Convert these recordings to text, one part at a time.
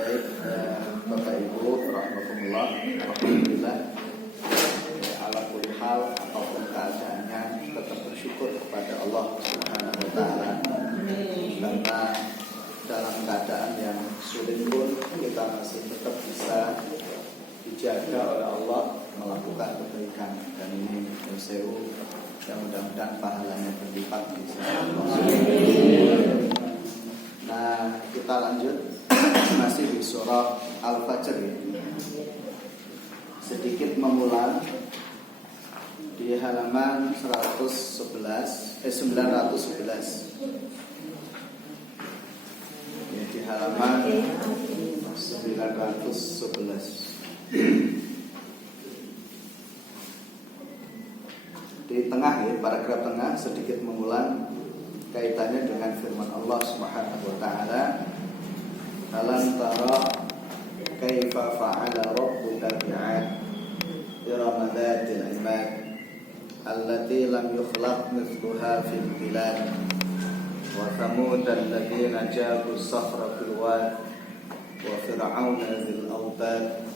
Baik, Bapak Ibu rahmatullah, alhamdulillah. Ala kulli hal, apapun keadaannya, tetap bersyukur kepada Allah Subhanahu wa taala. Karena dalam keadaan yang sulit pun kita masih tetap bisa dijaga oleh Allah melakukan kebaikan, dan ini berseru dan mudah-mudahan pahalanya berlipat di sisi Allah. Nah, kita lanjut masih di surah Al-Fajr ya. Sedikit mengulang di halaman 911 ya, di halaman 911. Di tengah ya, paragraf tengah sedikit mengulang kaitannya dengan firman Allah Subhanahu wa taala, alam tara kaifa fa'ala rabbuka bi'ad irama dhatil imad allati lam yukhlaq mithluha fil bilad wa thamud alladziina jabu as-sakhra fil wad wa fir'auna dzil awtad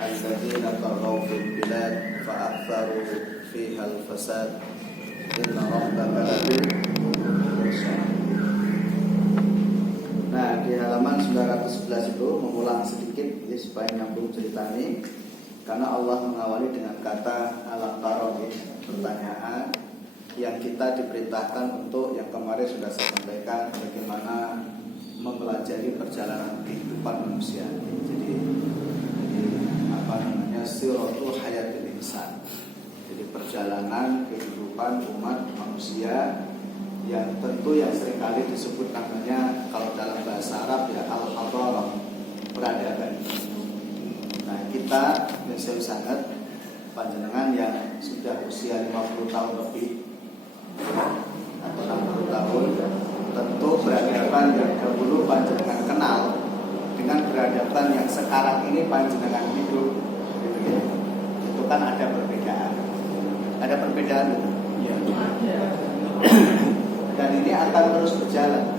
alladziina taghaw fil bilad fa aktharu fiha al-fasad inna rabbaka labil mirsad. Nah, di halaman 911 itu mengulang sedikit ya, supaya nyambung cerita ini. Karena Allah mengawali dengan kata alam taro, pertanyaan yang kita diperintahkan untuk, yang kemarin sudah saya sampaikan, bagaimana mempelajari perjalanan kehidupan manusia. Jadi apa namanya, siratul hayatil insan. Jadi perjalanan kehidupan umat manusia yang tentu yang seringkali disebut namanya kalau dalam bahasa Arab ya al-hadarah, peradaban. Nah, kita saya sangat panjenengan yang sudah usia 50 tahun lebih atau 60 tahun, tentu peradaban yang dahulu panjenengan kenal dengan peradaban yang sekarang ini panjenengan hidup gitu ya. Itu kan ada perbedaan. Ada perbedaan itu? Ya. Dan ini akan terus berjalan.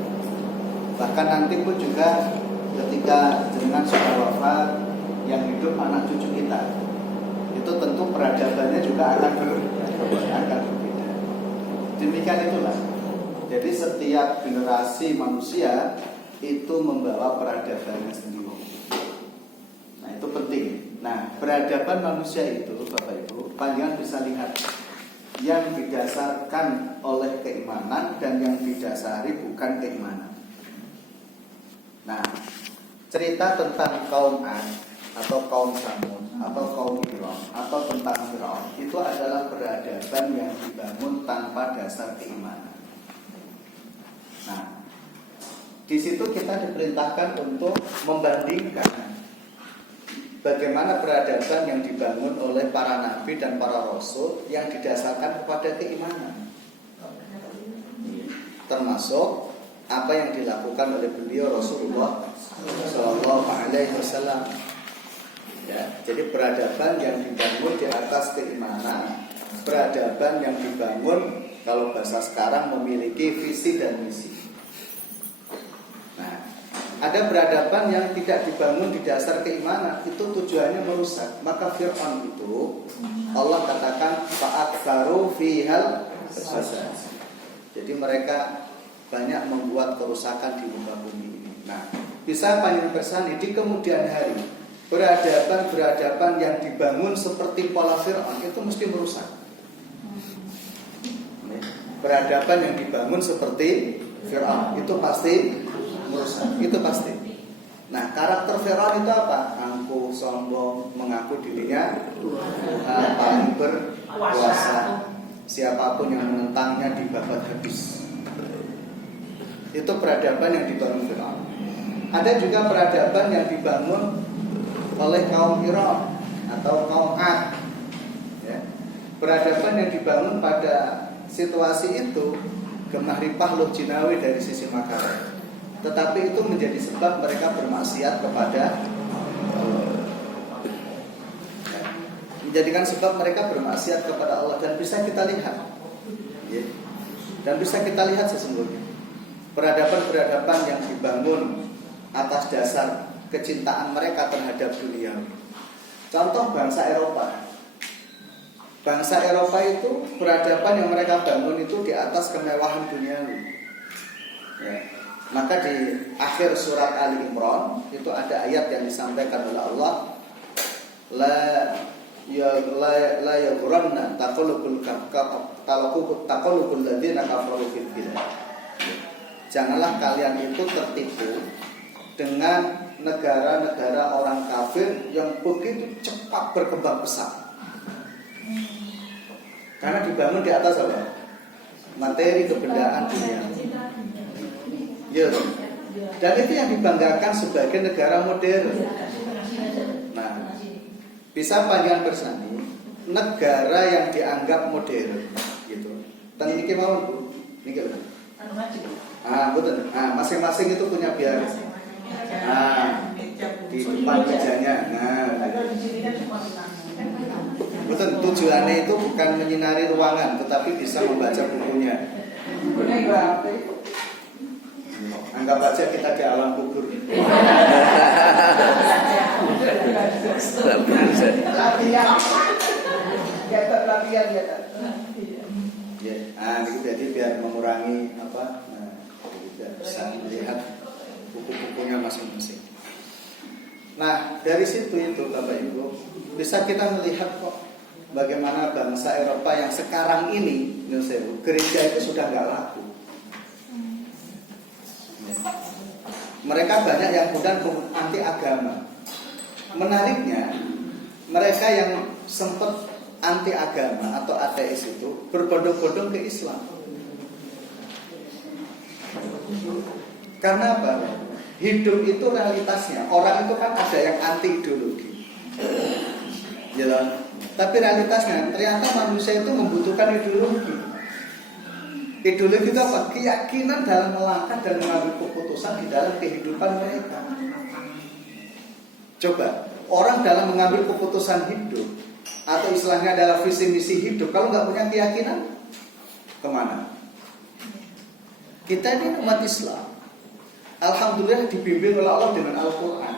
Bahkan nanti pun juga ketika jenengan sudah wafat, yang hidup anak cucu kita, itu tentu peradabannya juga akan berbeda. Demikian itulah. Jadi setiap generasi manusia itu membawa peradabannya sendiri. Nah, itu penting. Nah, peradaban manusia itu Bapak Ibu, panjenengan bisa lihat yang didasarkan oleh keimanan dan yang didasari bukan keimanan. Nah, cerita tentang kaum Ad atau kaum Samud atau kaum Iram atau tentang Firaun itu adalah peradaban yang dibangun tanpa dasar keimanan. Nah, di situ kita diperintahkan untuk membandingkan bagaimana peradaban yang dibangun oleh para nabi dan para rasul yang didasarkan kepada keimanan, termasuk apa yang dilakukan oleh beliau Rasulullah Sallallahu Alaihi Wasallam. Ya, jadi peradaban yang dibangun di atas keimanan, peradaban yang dibangun kalau bahasa sekarang memiliki visi dan misi. Nah, ada peradaban yang tidak dibangun di dasar keimanan, itu tujuannya merusak. Maka Fir'aun itu Allah katakan fa'aktsaru fihal fasad. Jadi mereka banyak membuat kerusakan di muka bumi ini. Nah, bisa panjenengan persani di kemudian hari peradaban yang dibangun seperti pola Fir'aun itu mesti merusak. Peradaban yang dibangun seperti Fir'aun itu pasti merusak, itu pasti. Nah, karakter Fir'aun itu apa? Angkuh, sombong, mengaku dirinya paling berkuasa. Siapapun yang menentangnya dibabat habis. Itu peradaban yang dibangun Fir'aun. Ada juga peradaban yang dibangun oleh kaum Iram atau kaum Ad. Ya. Peradaban yang dibangun pada situasi itu gemah-ripah lujinawi dari sisi makanan. Tetapi itu menjadi sebab mereka bermaksiat kepada Allah. Menjadikan sebab mereka bermaksiat kepada Allah. Dan bisa kita lihat ya, Dan bisa kita lihat sesungguhnya peradaban-peradaban yang dibangun atas dasar kecintaan mereka terhadap dunia. Contoh bangsa Eropa. Bangsa Eropa itu peradaban yang mereka bangun itu di atas kemewahan duniawi. Ya. Maka di akhir surat Ali Imran itu ada ayat yang disampaikan oleh Allah, la yaghranna taqallubul ladzina kafaru fil bilad. Janganlah kalian itu tertipu dengan negara-negara orang kafir yang begitu cepat berkembang pesat. Karena dibangun di atas apa? Materi kebendaan dunia. Ya. Dan itu yang dibanggakan sebagai negara modern. Nah, bisa panjang bersani negara yang dianggap modern gitu. Teng niki mawon Bu. Niki lho. Betul. Masing-masing itu punya biara. Di depan mejanya. Betul, tujuannya itu bukan menyinari ruangan, tetapi bisa membaca bukunya. Anggap aja kita di alam kubur. Latihan ya. Ini jadi biar mengurangi tidak bisa melihat buku-bukunya masing-masing. Nah, dari situ itu Bapak Ibu bisa kita melihat kok bagaimana bangsa Eropa yang sekarang ini, gereja itu sudah nggak laku. Mereka banyak yang kemudian anti agama. Menariknya, mereka yang sempat anti agama atau ateis itu berbondong-bondong ke Islam. Karena apa? Hidup itu realitasnya. Orang itu kan ada yang anti ideologi. Jalan. Tapi realitasnya ternyata manusia itu membutuhkan ideologi. Ideologi itu apa? Keyakinan dalam melangkah dan mengambil keputusan di dalam kehidupan mereka. Coba, orang dalam mengambil keputusan hidup atau istilahnya adalah visi misi hidup, kalau nggak punya keyakinan, kemana? Kita ini umat Islam, alhamdulillah dibimbing oleh Allah dengan Al-Quran.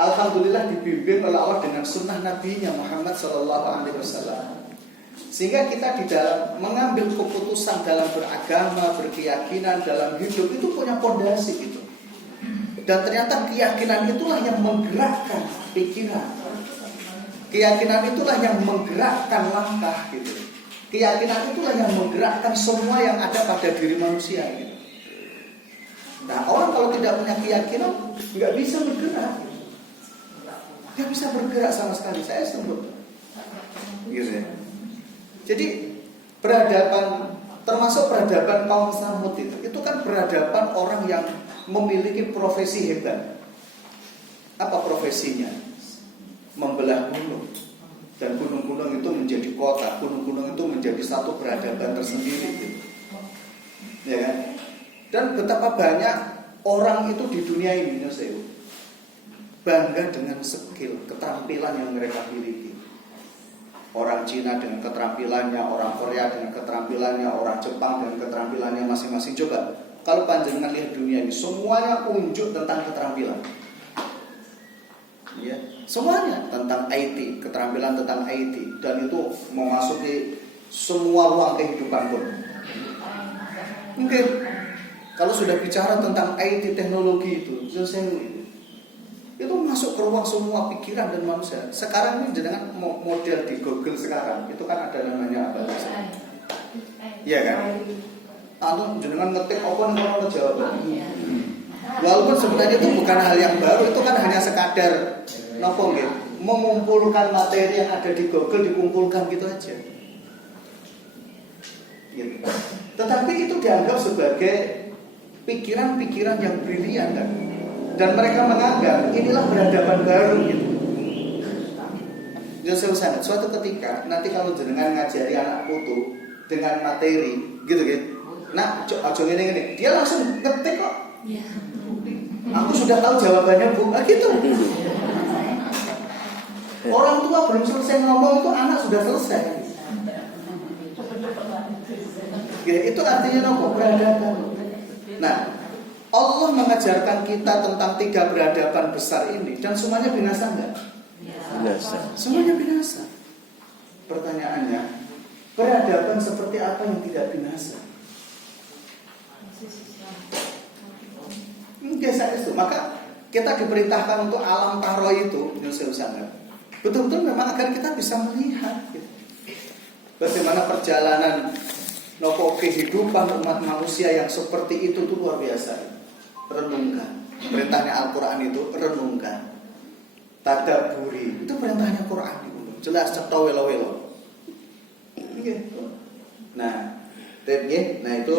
Alhamdulillah dibimbing oleh Allah dengan sunnah Nabi-Nya Muhammad SAW. Sehingga kita di dalam mengambil keputusan dalam beragama, berkeyakinan, dalam hidup itu punya fondasi gitu. Dan ternyata keyakinan itulah yang menggerakkan pikiran. Keyakinan itulah yang menggerakkan langkah gitu. Keyakinan itulah yang menggerakkan semua yang ada pada diri manusia gitu. Nah, orang kalau tidak punya keyakinan nggak bisa bergerak. Nggak bisa bergerak sama sekali. Saya sebut gitu ya. Jadi peradaban, termasuk peradaban kaum Samud itu kan peradaban orang yang memiliki profesi hebat. Apa profesinya? Membelah gunung. Dan gunung-gunung itu menjadi kota, gunung-gunung itu menjadi satu peradaban tersendiri gitu. Ya kan? Dan betapa banyak orang itu di dunia ini bangga dengan skill, keterampilan yang mereka miliki. Orang Cina dengan keterampilannya, orang Korea dengan keterampilannya, orang Jepang dengan keterampilannya masing-masing. Coba, kalau panjenengan lihat dunia ini, semuanya unjuk tentang keterampilan. Ya, semuanya tentang IT, keterampilan tentang IT, dan itu memasuki semua ruang kehidupan pun. Mungkin kalau sudah bicara tentang IT teknologi itu masuk ke ruang semua pikiran dan manusia. Sekarang ini dengan model di Google sekarang itu kan ada namanya apa? Iya kan? Atau jenengan ngetik apa nih jawaban. Walaupun sebenarnya itu bukan hal yang baru, itu kan hanya sekadar nopo nggih, mengumpulkan materi yang ada di Google dikumpulkan gitu aja. Gitu. Tetapi itu dianggap sebagai pikiran-pikiran yang brilian kan. Dan mereka menganggap inilah peradaban baru gitu. Jadi suatu ketika nanti kalau jenengan ngajari anak putu dengan materi gitu. Nah, aja ngene, dia langsung ngetik kok. Aku sudah tahu jawabannya Bu. Gitu. Orang tua belum selesai ngomong itu anak sudah selesai. Ya, itu artinya nopo peradaban. Nah, Allah mengajarkan kita tentang 3 peradaban besar ini dan semuanya binasa enggak? Binasa. Semuanya binasa. Pertanyaannya, peradaban seperti apa yang tidak binasa? Biasa itu. Maka kita diperintahkan untuk alam taro itu, betul-betul memang agar kita bisa melihat gitu. Bagaimana perjalanan nopo kehidupan umat manusia yang seperti itu tuh luar biasa. Renungkan. Perintahnya Al-Quran itu renungkan. Tadaburi. Itu perintahnya Quran itu. Jelas cetha welo-welo. Nah, itu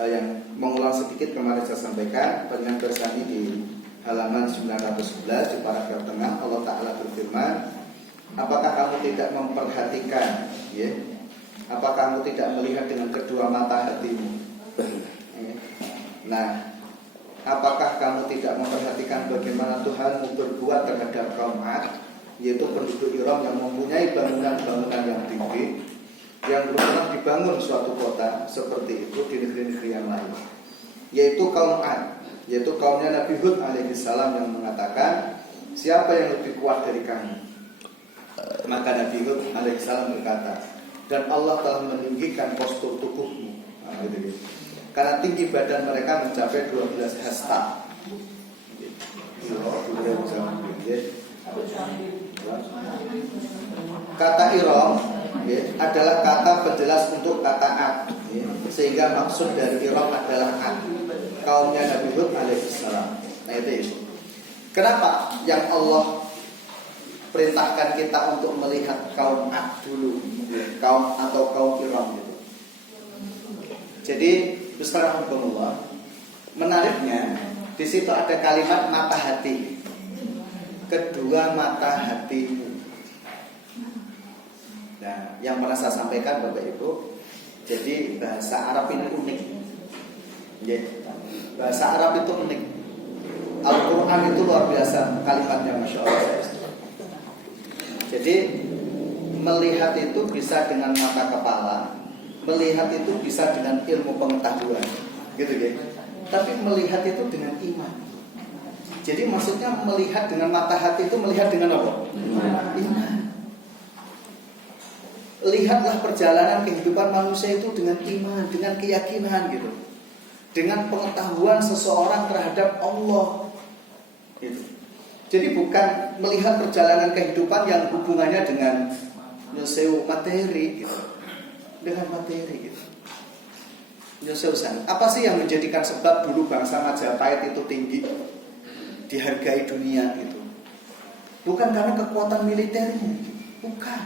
yang mengulang sedikit kemarin saya sampaikan dengan bersani di halaman 911 di paragraf tengah. Allah Ta'ala berfirman, apakah kamu tidak memperhatikan, ya? Apakah kamu tidak melihat dengan kedua mata hatimu? Nah, apakah kamu tidak memperhatikan bagaimana Tuhanmu berbuat terhadap kaum Ad, yaitu penduduk Iram yang mempunyai bangunan-bangunan yang tinggi, yang belum pernah dibangun suatu kota seperti itu di negeri-negeri yang lain, yaitu kaum Ad, yaitu kaumnya Nabi Hud alaihissalam yang mengatakan, siapa yang lebih kuat dari kamu? Maka Nabi Hud alaihissalam berkata, dan Allah telah meninggikan postur tubuhmu. Nah, gitu. Karena tinggi badan mereka mencapai 12 hasta. Kata Iram adalah kata penjelas untuk kata Ad, sehingga maksud dari Iram adalah Ad, kaumnya Nabi Hud alaihissalam. Nah itu. Kenapa yang Allah perintahkan kita untuk melihat kaum Ad dulu, kaum atau kaum Iram gitu. Jadi bismillahirrahmanirrahim. Menariknya di situ ada kalimat mata hati. Kedua mata hatimu. Nah, yang pernah saya sampaikan Bapak Ibu, jadi bahasa Arab ini unik. Bahasa Arab itu unik. Al-Quran itu luar biasa kalimatnya, Masya Allah. Jadi melihat itu bisa dengan mata kepala, melihat itu bisa dengan ilmu pengetahuan, gitu ya. Tapi melihat itu dengan iman. Jadi maksudnya melihat dengan mata hati itu melihat dengan apa? Iman. Lihatlah perjalanan kehidupan manusia itu dengan iman, dengan keyakinan gitu, dengan pengetahuan seseorang terhadap Allah, gitu. Jadi bukan melihat perjalanan kehidupan yang hubungannya dengan nyeseu materi gitu. Dengan materi gitu. Nyeseusan. Apa sih yang menjadikan sebab dulu bangsa Majapahit itu tinggi, dihargai dunia itu? Bukan karena kekuatan militernya, bukan.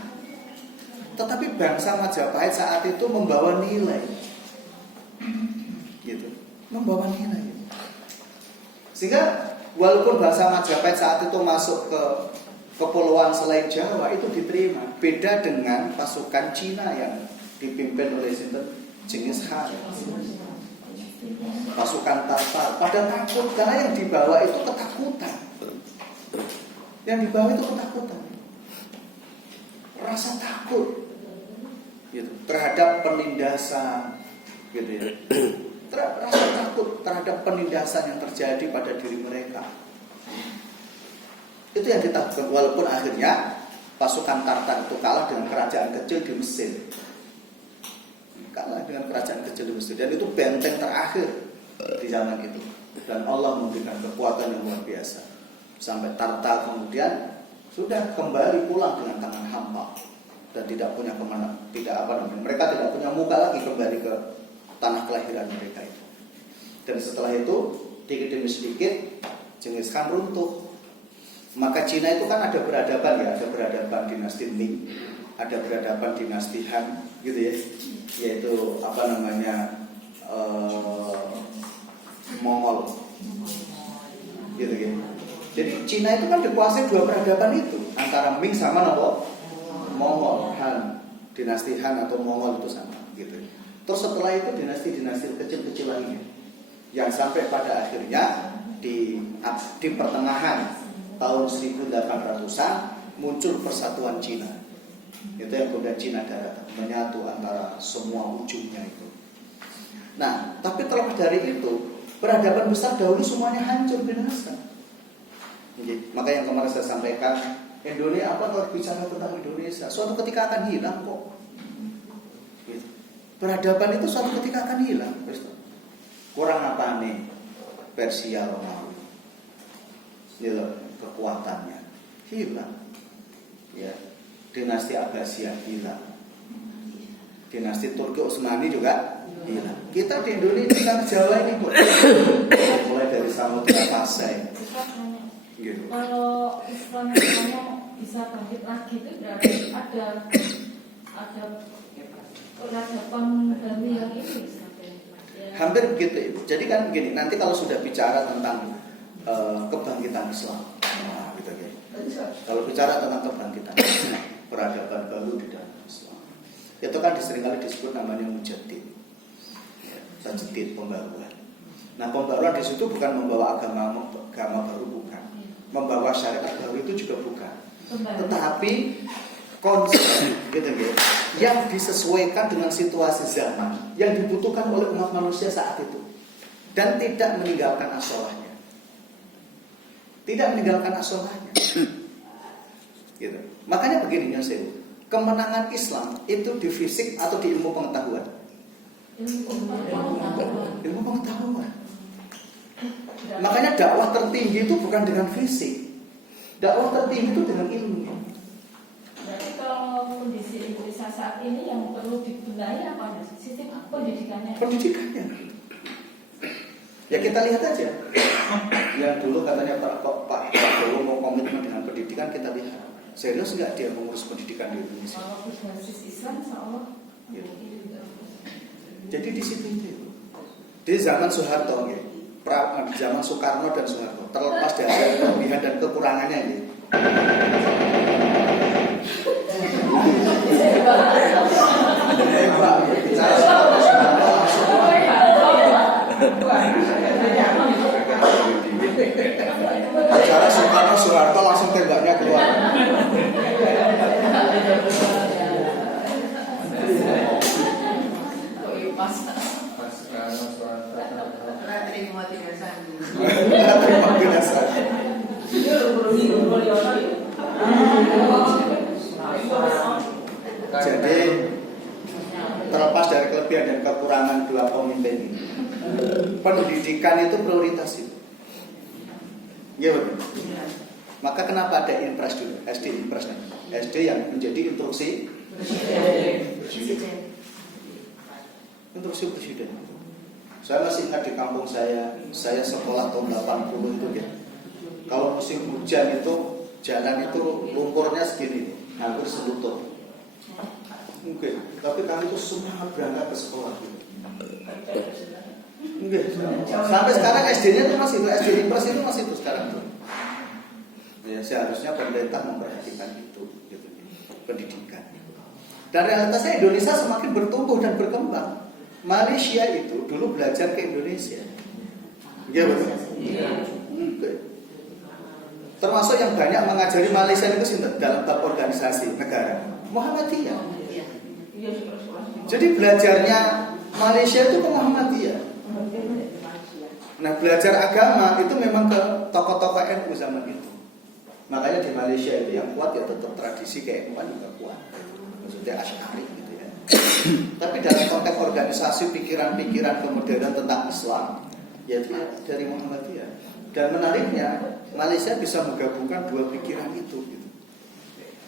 Tetapi bangsa Majapahit saat itu membawa nilai, gitu, membawa nilai. Sehingga walaupun bangsa Majapahit saat itu masuk ke kepulauan selain Jawa itu diterima. Beda dengan pasukan Cina yang dipimpin oleh Genghis Khan, pasukan Tatar. Pada takut karena yang dibawa itu ketakutan. Yang dibawa itu ketakutan, rasa takut, gitu, terhadap penindasan, gitu ya. Rasa takut terhadap penindasan yang terjadi pada diri mereka. Itu yang ditakutkan. Walaupun akhirnya pasukan Tartar itu kalah dengan kerajaan kecil di Mesir. Kalah dengan kerajaan kecil di Mesir. Dan itu benteng terakhir di zaman itu. Dan Allah memberikan kekuatan yang luar biasa. Sampai Tartar kemudian sudah kembali pulang dengan tangan hampa. Dan tidak punya kemana, mereka tidak punya muka lagi kembali ke tanah kelahiran mereka itu. Dan setelah itu sedikit demi sedikit Genghis Khan runtuh. Maka Cina itu kan ada peradaban ya, ada peradaban dinasti Ming, ada peradaban dinasti Han, gitu ya, yaitu Mongol, gitu ya. Jadi Cina itu kan dikuasai dua peradaban itu, antara Ming sama Mongol, Han, dinasti Han atau Mongol itu sama, gitu. Terus setelah itu dinasti-dinasti kecil-kecil lainnya, yang sampai pada akhirnya di pertengahan tahun 1800-an muncul persatuan Cina. Itu yang kemudian Cina Daratan, menyatu antara semua ujungnya itu. Nah, tapi terlepas dari itu, peradaban besar dahulu semuanya hancur binasa. Maka yang kemarin saya sampaikan, Indonesia apa kalau bicara tentang Indonesia, suatu ketika akan hilang kok. Gitu. Peradaban itu suatu ketika akan hilang. Kurang apa nih Persia Romawi? Kekuatannya hilang. Ya, dinasti Abbasiyah hilang. Dinasti Turki Utsmani juga hilang. Kita di Indonesia, Jawa ini pun mulai dari Samudra Pasai. Gitu. Kalau Islam bisa bangkit lagi itu berarti ada peradaban baru yang ini. Hampir begitu Ibu. Jadi kan begini, nanti kalau sudah bicara tentang kebangkitan Islam, nah, gitu, ya. Kalau bicara tentang kebangkitan Islam, peradaban baru di dalam Islam, itu kan seringkali disebut namanya mujaddid, ya, tajdid, pembaruan. Nah, pembaruan di situ bukan membawa agama baru, bukan. Membawa syariat baru itu juga bukan. Tetapi konsep gitu ya, yang disesuaikan dengan situasi zaman yang dibutuhkan oleh umat manusia saat itu, dan tidak meninggalkan asolahnya. Tidak meninggalkan asolahnya. Gitu. Makanya begini Yosef, kemenangan Islam itu di fisik atau di ilmu pengetahuan? Ilmu pengetahuan. Makanya dakwah tertinggi itu bukan dengan fisik. Dakwah tertinggi itu dengan ilmu. Jadi kalau kondisi Indonesia saat ini yang perlu dibenahi apa? Sistem pendidikannya. Pendidikannya. Ya kita lihat aja. Yang dulu katanya Pak Prabowo mau komitmen dengan pendidikan, kita lihat. Serius nggak dia mengurus pendidikan di Indonesia? Kalau berbasis Islam, insyaallah. Ya. Jadi di situ itu. Di zaman Soeharto, ya. Di zaman Soekarno dan Soeharto, terlepas dari kelebihan dan kekurangannya, ya. Bicara Soekarno Soeharto langsung tembaknya keluar. Jadi terlepas dari kelebihan dan kekurangan dua pemimpin ini, pendidikan itu prioritas itu. Ya betul. Maka kenapa ada impres dulu, SD impres, SD yang menjadi instruksi presiden. Saya masih ingat di kampung saya sekolah tahun 80 itu ya. Kalau musim hujan itu jalan itu lumpurnya segini, hampir selutut. Mungkin, tapi kami itu semangat berangkat ke sekolah gitu. Mungkin. Sampai sekarang SD-nya itu masih itu, SD impres itu masih itu sekarang tuh. Ya seharusnya pemerintah memperhatikan itu, gitu, pendidikan. Dan realitasnya Indonesia semakin bertumbuh dan berkembang. Malaysia itu dulu belajar ke Indonesia. Iya betul. Termasuk yang banyak mengajari Malaysia itu dalam bab organisasi negara Muhammadiyah. Jadi belajarnya Malaysia itu ke Muhammadiyah. Nah belajar agama itu memang ke tokoh-tokoh NU zaman itu. Makanya di Malaysia itu yang kuat ya tetap tradisi keilmuan juga kuat. Maksudnya Asy'ari gitu ya. Tapi dalam konteks organisasi pikiran-pikiran kemodernan tentang Islam ya dari Muhammadiyah. Dan menariknya Malaysia bisa menggabungkan dua pikiran itu gitu.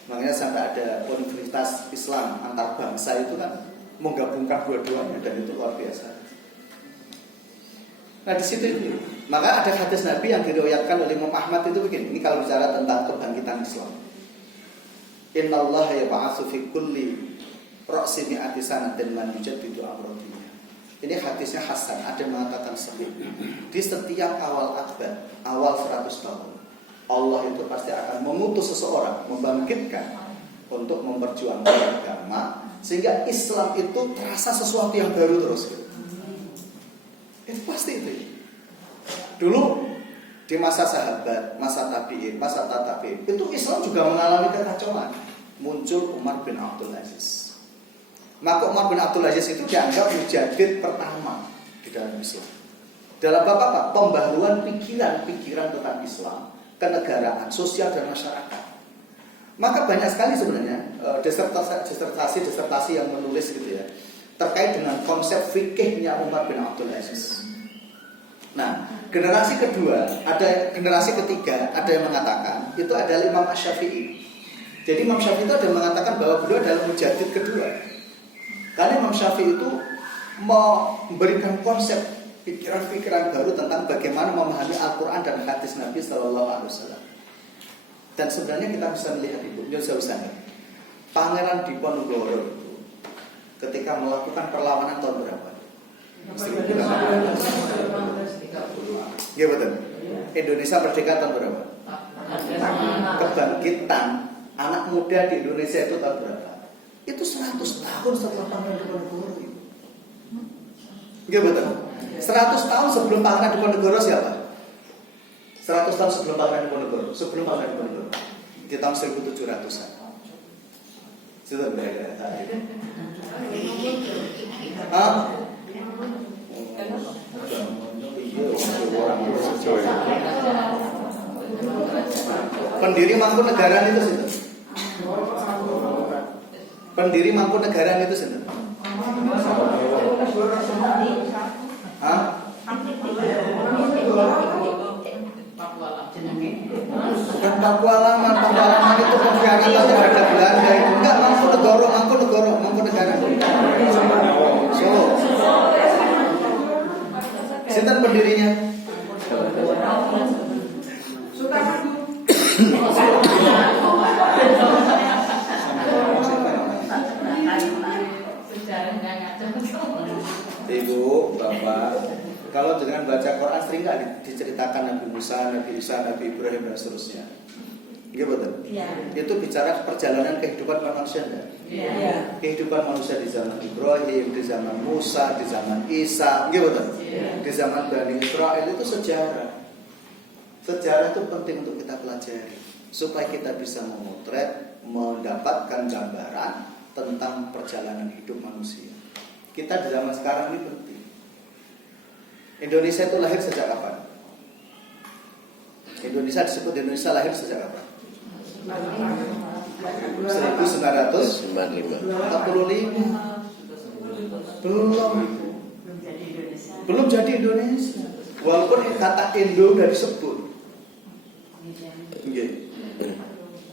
Makanya sampai ada Universitas Islam antar bangsa itu kan menggabungkan dua-duanya dan itu luar biasa. Nah di situ itu, maka ada hadis Nabi yang diriwayatkan oleh Imam Ahmad itu begini. Ini kalau bicara tentang kebangkitan Islam. Innallaha yab'atsu fi kulli ra'si mi'ati sanatin man yujaddidu amradiyya. Ini hadisnya Hasan, ada yang mengatakan sahih. Di setiap awal abad, awal 100 tahun, Allah itu pasti akan mengutus seseorang, membangkitkan untuk memperjuangkan agama sehingga Islam itu terasa sesuatu yang baru terus gitu. Itu pasti itu. Dulu di masa sahabat, masa tabi'in, masa tabi'in, itu Islam juga mengalami kekacauan. Muncul Umar bin Abdul Aziz. Maka Umar bin Abdul Aziz itu dianggap mujadid pertama di dalam Islam. Dalam bab apa? Pembaruan pikiran tentang Islam, kenegaraan, sosial dan masyarakat. Maka banyak sekali sebenarnya disertasi yang menulis gitu ya, terkait dengan konsep fikihnya Umar bin Abdul Aziz. Nah, generasi kedua, generasi ketiga ada yang mengatakan itu adalah Imam Asy-Syafi'i. Jadi Imam Syafi'i itu ada yang mengatakan bahwa beliau adalah mujadid kedua. Karena Imam Syafi'i itu memberikan konsep pikiran-pikiran baru tentang bagaimana memahami Al-Quran dan hadis Nabi Sallallahu Alaihi Wasallam. Dan sebenarnya kita bisa melihat itu, jauh sana. Pangeran Diponegoro itu ketika melakukan perlawanan tahun berapa? 1930. Iya betul. Indonesia merdeka tahun berapa? Kebangkitan anak muda di Indonesia itu tahun berapa? Itu 100 tahun setelah Pangeran Diponegoro itu. Iya betul. 100 tahun sebelum Pangeran Diponegoro siapa? 100 tahun sebelum Pangeran Diponegoro, sebelum Pangeran Diponegoro di tahun 1700-an. Sudah berada. Pendiri Mangkunegaran itu sih. Pendiri Mangkunegaran itu sih. Bukan Pakualaman itu pengkhianatan terhadap Belanda itu. Enggak, Mangkunegaran. Solo. Sinten pendirinya? Ibu, Bapak, kalau dengan baca Quran sering nggak diceritakan Nabi Musa, Nabi Isa, Nabi Ibrahim dan seterusnya? Iya betul. Ya. Itu bicara perjalanan kehidupan manusia enggak? Ya. Kehidupan manusia di zaman Ibrahim, di zaman Musa, di zaman Isa, iya betul. Ya. Di zaman Bani Israel itu sejarah. Sejarah itu penting untuk kita pelajari supaya kita bisa memotret, mendapatkan gambaran tentang perjalanan hidup manusia. Kita di zaman sekarang ini penting. Indonesia itu lahir sejak kapan? Indonesia disebut Indonesia lahir sejak kapan? 1945. Belum jadi Indonesia. Walaupun kata Indo sudah disebut.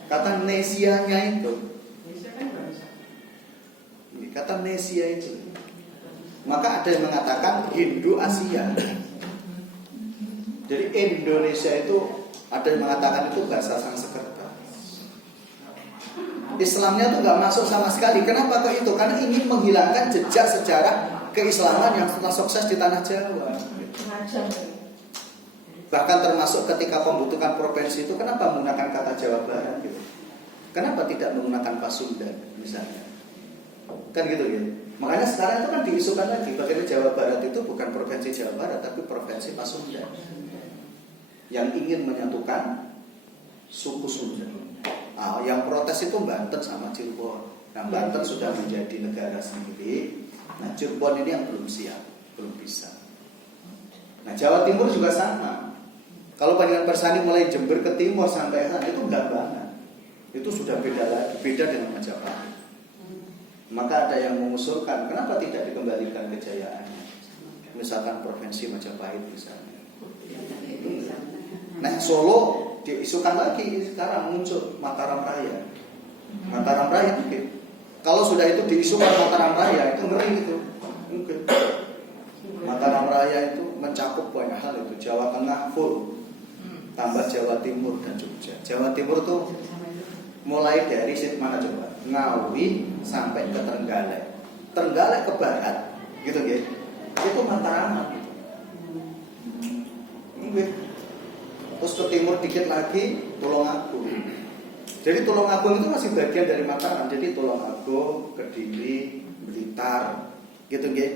Kata Nesianya itu. Kata Nesia itu. Maka ada yang mengatakan Hindu Asia. Jadi Indonesia itu ada yang mengatakan itu bahasa Sanskerta. Islamnya tuh nggak masuk sama sekali. Kenapa kok itu? Karena ingin menghilangkan jejak sejarah keislaman yang telah sukses di tanah Jawa. Bahkan termasuk ketika pembentukan provinsi itu, kenapa menggunakan kata Jawa Barat gitu? Kenapa tidak menggunakan Pasundan misalnya? Kan gitu ya. Makanya sekarang itu kan diisukan lagi bagaimana Jawa Barat itu bukan provinsi Jawa Barat tapi provinsi Pasundan yang ingin menyatukan suku Sunda. Yang protes itu Banten sama Cirebon. Nah, Banten sudah menjadi negara sendiri. Nah, Cirebon ini yang belum siap, belum bisa. Nah, Jawa Timur juga sama. Kalau Panjenengan Persani mulai Jember ke timur sampai sana itu enggak banget. Itu sudah beda lagi, beda dengan Majapahit. Maka ada yang mengusulkan kenapa tidak dikembalikan kejayaannya, misalkan provinsi Majapahit misalnya. Nah, Solo diisukan lagi sekarang muncul Mataram Raya. Mataram Raya mungkin. Kalau sudah itu diisukan Mataram Raya itu ngeri itu. Mungkin. Mataram Raya itu mencakup banyak hal itu. Jawa Tengah full, tambah Jawa Timur dan Jogja. Jawa Timur tuh mulai dari mana coba? Ngawi sampai ke Trenggalek. Trenggalek ke barat, gitu ya. Itu Mataram gitu. Mungkin. Terus ke timur dikit lagi Tulungagung. Jadi Tulungagung itu masih bagian dari Mataram. Jadi Tulungagung, Kediri, Blitar, gitu ya.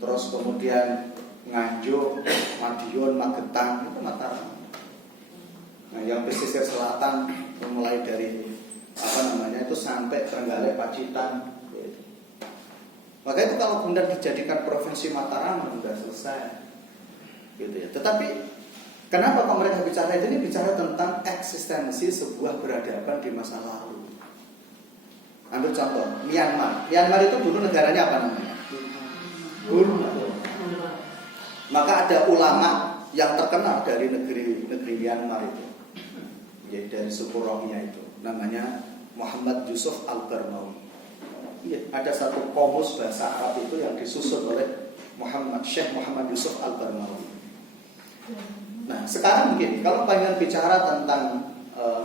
Terus kemudian Nganjuk, Madiun, Magetan itu Mataram. Nah, yang pesisir selatan mulai dari itu sampai Trenggalek, Pacitan. Maka itu kalau kemudian dijadikan provinsi Mataram sudah selesai, gitu ya. Tetapi kenapa kalau mereka bicara ini bicara tentang eksistensi sebuah peradaban di masa lalu. Ambil contoh Myanmar. Myanmar itu dulu negaranya apa namanya? Burma. Maka ada ulama yang terkenal dari negeri Myanmar itu, ya, dari suku Rohingya itu, namanya Muhammad Yusuf Al-Barmawi. Ya, ada satu komus bahasa Arab itu yang disusun oleh Syekh Muhammad Yusuf Al-Barmawi. Nah, sekarang begini, kalau pengen bicara tentang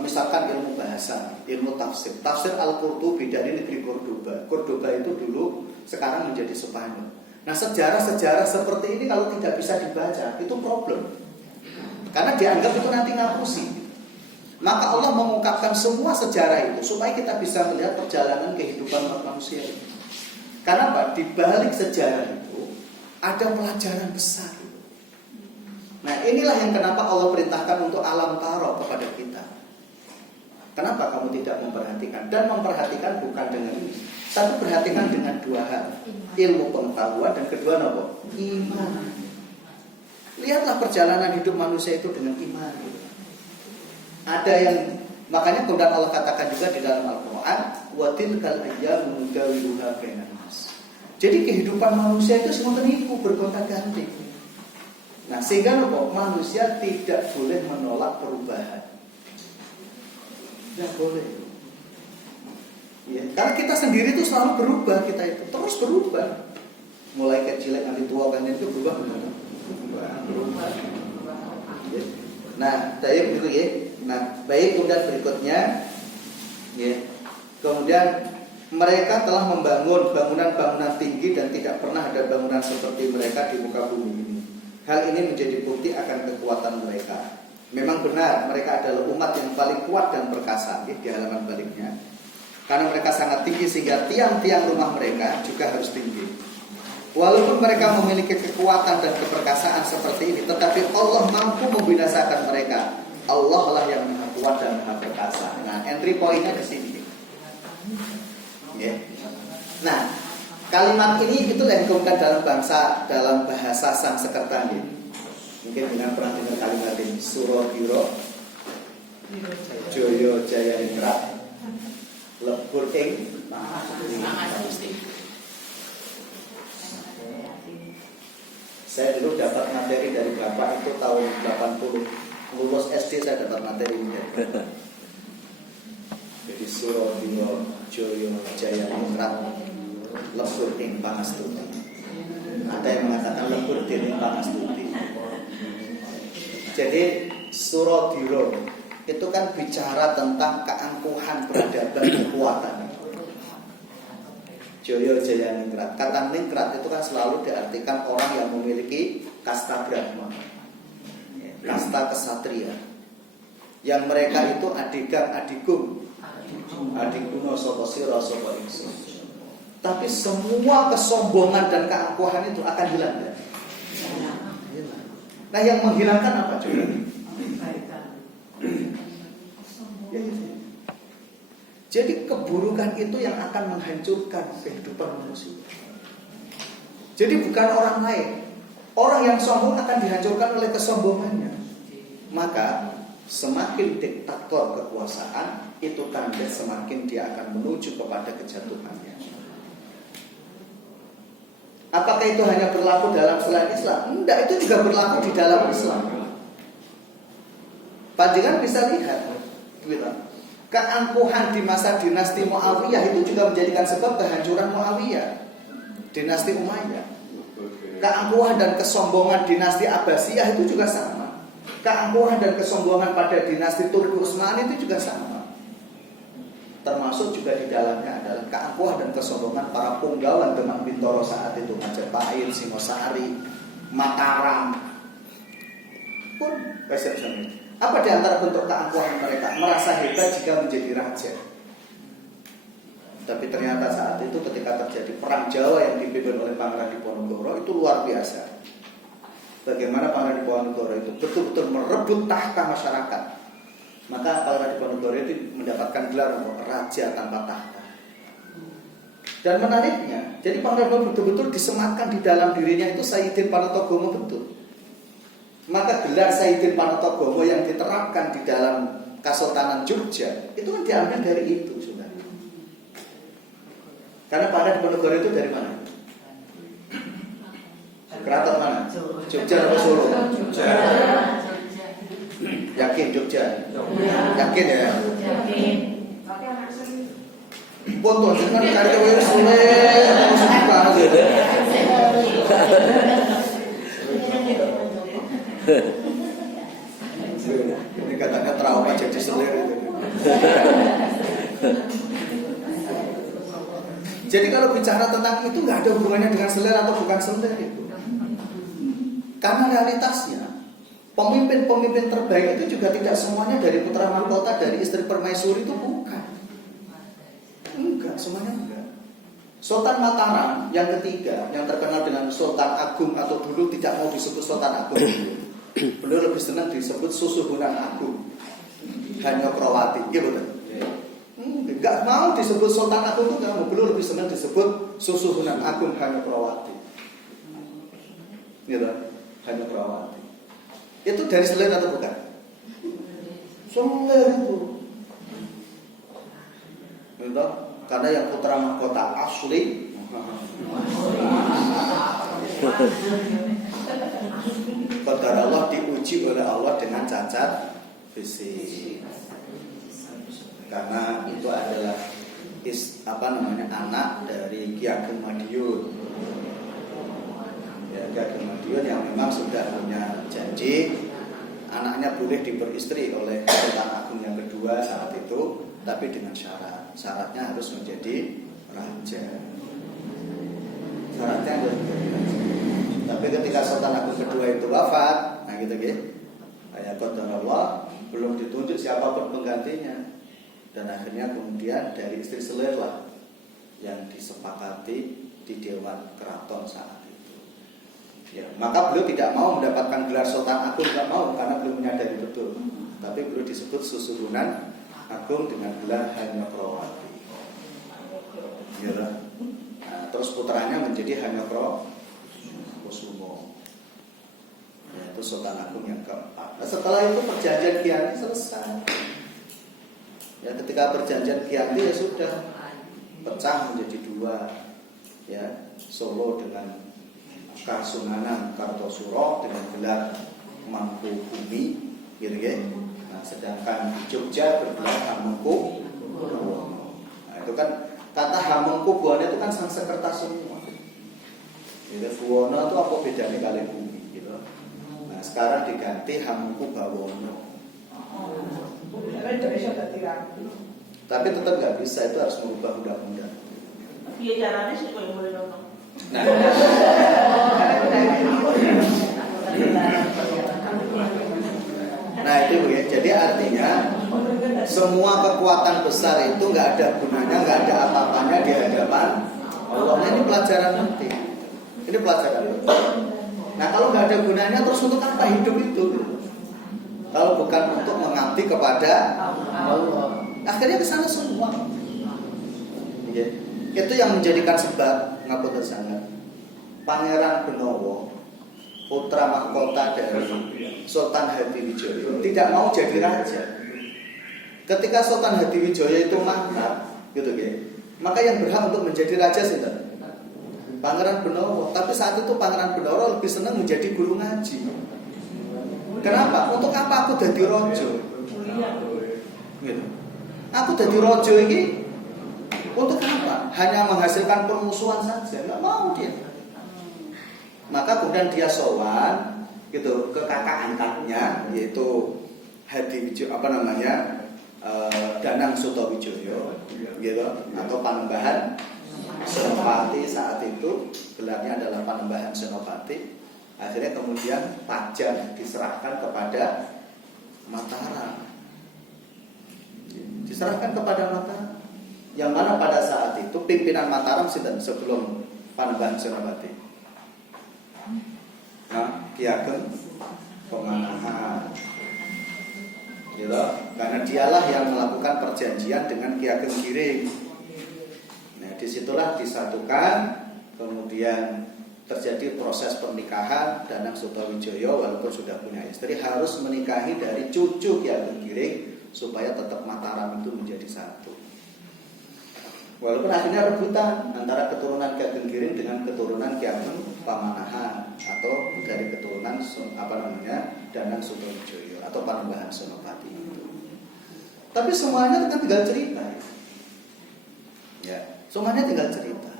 misalkan ilmu bahasa, ilmu tafsir, tafsir Al-Qurtubi dari negeri Cordoba. Cordoba itu dulu sekarang menjadi Spanyol. Nah, sejarah-sejarah seperti ini kalau tidak bisa dibaca, itu problem. Karena dianggap itu nanti ngapusi. Maka Allah mengungkapkan semua sejarah itu supaya kita bisa melihat perjalanan kehidupan manusia ini. Karena apa? Di balik sejarah itu ada pelajaran besar. Nah, inilah yang kenapa Allah perintahkan untuk alam taro kepada kita. Kenapa kamu tidak memperhatikan? Dan memperhatikan bukan dengan ini. Satu, perhatikan dengan dua hal. Ilmu pengetahuan, dan kedua apa? Iman. Lihatlah perjalanan hidup manusia itu dengan iman. Ada yang, makanya kemudian Allah katakan juga di dalam Al-Quran, wa tilkal ayyamu nudawiluha bainan nas. Jadi kehidupan manusia itu semua menipu, bergonta-ganti. Nah, sehingga manusia tidak boleh menolak perubahan. Tidak boleh. Ya, karena kita sendiri itu selalu berubah, kita itu terus berubah. Mulai kecil nanti tua kan itu berubah. Ya. Nah, saya begitu ya. Nah, baik, kemudian berikutnya, ya, kemudian mereka telah membangun bangunan-bangunan tinggi dan tidak pernah ada bangunan seperti mereka di muka bumi ini. Hal ini menjadi bukti akan kekuatan mereka. Memang benar mereka adalah umat yang paling kuat dan perkasa, ya, di halaman baliknya. Karena mereka sangat tinggi sehingga tiang-tiang rumah mereka juga harus tinggi. Walaupun mereka memiliki kekuatan dan keperkasaan seperti ini, tetapi Allah mampu membinasakan mereka. Allah lah yang maha kuat dan maha perkasa. Nah, entry pointnya di sini. Yeah. Nah, kalimat ini itu yang dikemukakan dalam bahasa Sanskerta. Mungkin dengan pernah dengar kalimat ini. Suro Biro, Joyo Jaya Ningrat, Lebur Ing, saya dulu dapat materi dari Bapak itu tahun 80. Lulus SD saya dapat materi ini. Jadi Suro Biro Joyo Jaya Ningrat, Lebur Ing Pangastuti. Ada yang mengatakan Lebur Ing Pangastuti. Jadi Suro Biro itu kan bicara tentang keangkuhan peradaban kekuatan. Joyo Jaya Ningrat. Kata Ningrat itu kan selalu diartikan orang yang memiliki kasta Brahma, kasta kesatria. Yang mereka itu adigang adigung, adiguno sopo siro sopo ingsun. Tapi semua kesombongan dan keangkuhan itu akan hilang. Nah, yang menghilangkan apa juga? Jadi keburukan itu yang akan menghancurkan kehidupan manusia. Jadi bukan orang lain. Orang yang sombong akan dihancurkan oleh kesombongannya. Maka semakin diktator kekuasaan, itu tanda semakin dia akan menuju kepada kejatuhannya. Apakah itu hanya berlaku dalam selain Islam? Enggak, itu juga berlaku di dalam Islam. Panjenengan bisa lihat, keangkuhan di masa dinasti Muawiyah itu juga menjadikan sebab kehancuran Muawiyah, dinasti Umayyah. Keangkuhan dan kesombongan dinasti Abbasiyah itu juga sama. Keangkuhan dan kesombongan pada dinasti Turki Utsmani itu juga sama. Termasuk juga di dalamnya adalah keangkuhan dan kesombongan para punggawan Demak Bintoro saat itu, Majapahit, Singosari, Mataram pun resepsionis. Apa di antara bentuk keangkuhan mereka? Merasa hebat jika menjadi raja. Tapi ternyata saat itu ketika terjadi perang Jawa yang dipimpin oleh Pangeran Diponegoro itu luar biasa. Bagaimana Pangeran Diponegoro itu betul-betul merebut tahta masyarakat. Maka Pangeran Diponegoro itu mendapatkan gelar raja tanpa tahta. Dan menariknya, jadi Pangeran betul-betul disematkan di dalam dirinya itu Sayyidin Panotogomo betul. Maka gelar Sayyidin Panotogomo yang diterapkan di dalam Kesultanan Jogja itu kan diambil dari itu sebenarnya. Karena Pangeran Diponegoro itu dari mana? Keraton mana? Jogja atau Solo? Jogja. Yakin Jogja? Yakin ya? Yakin. Foto dengan karya wes sulit, suka gitu. Ini katanya trauma jadi selir itu. Jadi kalau bicara tentang itu nggak ada hubungannya dengan selir atau bukan selir itu. Karena realitasnya pemimpin-pemimpin terbaik itu juga tidak semuanya dari putra mahkota, dari istri permaisuri itu bukan. Enggak, semuanya enggak. Sultan Mataram yang ketiga, yang terkenal dengan Sultan Agung atau dulu tidak mau disebut Sultan Agung. Beliau lebih senang disebut Susuhunan Agung. Hanyokrawati, gitu kan? Enggak mau disebut Sultan Agung itu enggak mau. Beliau lebih senang disebut Susuhunan Agung Hanyokrawati. Gitu, Hanyokrawati. Itu dari selir atau bukan? Selir itu. Gitu? Karena yang putra mahkota asli qadar Allah diuji oleh Allah dengan cacat fisik. Karena itu adalah anak dari Ki Ageng Madiun. Ya, Ki Ageng Madiun yang memang sudah punya janji anaknya boleh diperistri oleh Sultan Agung yang kedua saat itu, tapi dengan syaratnya harus menjadi raja. Syaratnya harus menjadi raja. Tapi ketika Sultan Agung kedua itu wafat, nah gitu ayat Allah belum ditunjuk siapapun penggantinya. Dan akhirnya kemudian dari istri selir lah yang disepakati di Dewan Keraton saat itu. Ya, maka beliau tidak mau mendapatkan gelar Sultan Agung, tidak mau karena beliau menyadari betul. Tapi beliau disebut Susuhunan Agung dengan gelar Hanyokrawati. Ya, nah, terus putranya menjadi Hanyokrokusumo. Ya, itu Sultan Agung yang keempat. Nah, setelah itu perjanjian Kianti selesai. Ya, ketika perjanjian Kianti ya sudah pecah menjadi dua. Ya, Solo dengan Kasunanan Kartosuro dengan gelar Mangkubumi, gitu ya. Nah, sedangkan Jogja bergelar Hamengkubuwono. Nah, itu kan kata Hamengkubuwono itu kan Sanskerta semua. Jadi Buwono itu apa bedanya kali bumi, gitu. Nah, sekarang diganti Hamengkubawono. Tapi tetap nggak bisa, itu harus merubah undang-undang. Iya caranya sih boleh nonton. Nah itu ya, jadi artinya semua kekuatan besar itu nggak ada gunanya, nggak ada apa-apanya di hadapan Allah. Nah, ini pelajaran penting. Ini pelajaran penting. Nah kalau nggak ada gunanya, terus untuk apa hidup itu? Kalau bukan untuk mengabdi kepada Allah, akhirnya ke sana semua. Ya. Itu yang menjadikan sebab ngapunten sangat Pangeran Benowo, putra mahkota dari Sultan Hadiwijoyo, tidak mau jadi raja. Ketika Sultan Hadiwijoyo itu mangkat, gitu ya, maka yang berhak untuk menjadi raja siapa? Pangeran Benowo. Tapi saat itu Pangeran Benowo lebih senang menjadi guru ngaji. Kenapa? Untuk apa aku jadi rojo? Gitu. Aku jadi rojo ini untuk apa? Hanya menghasilkan permusuhan saja, nggak mau dia. Maka kemudian dia sowan, gitu, ke kakak angkatnya, yaitu Hadiwijoyo, Danang Sutawijoyo, gitu, atau Panembahan Senopati saat itu, gelarnya adalah Panembahan Senopati. Akhirnya kemudian Pajar diserahkan kepada Mataram. Diserahkan kepada Mataram. Yang mana pada saat itu pimpinan Mataram sebelum Panembahan Senopati. Nah, Ki Ageng Pemanahan. Gitu. Karena dialah yang melakukan perjanjian dengan Ki Ageng Giring. Nah, disitulah disatukan, kemudian terjadi proses pernikahan. Danang Sutawijaya walaupun sudah punya istri harus menikahi dari cucu Ki Ageng Giring supaya tetap Mataram itu menjadi satu. Walaupun akhirnya rebutan antara keturunan Ki Ageng Giring dengan keturunan Ki Ageng Pamanahan atau dari keturunan Danang Sutawijaya atau Panembahan Senopati itu. Tapi semuanya kan tinggal cerita. Ya, semuanya tinggal cerita.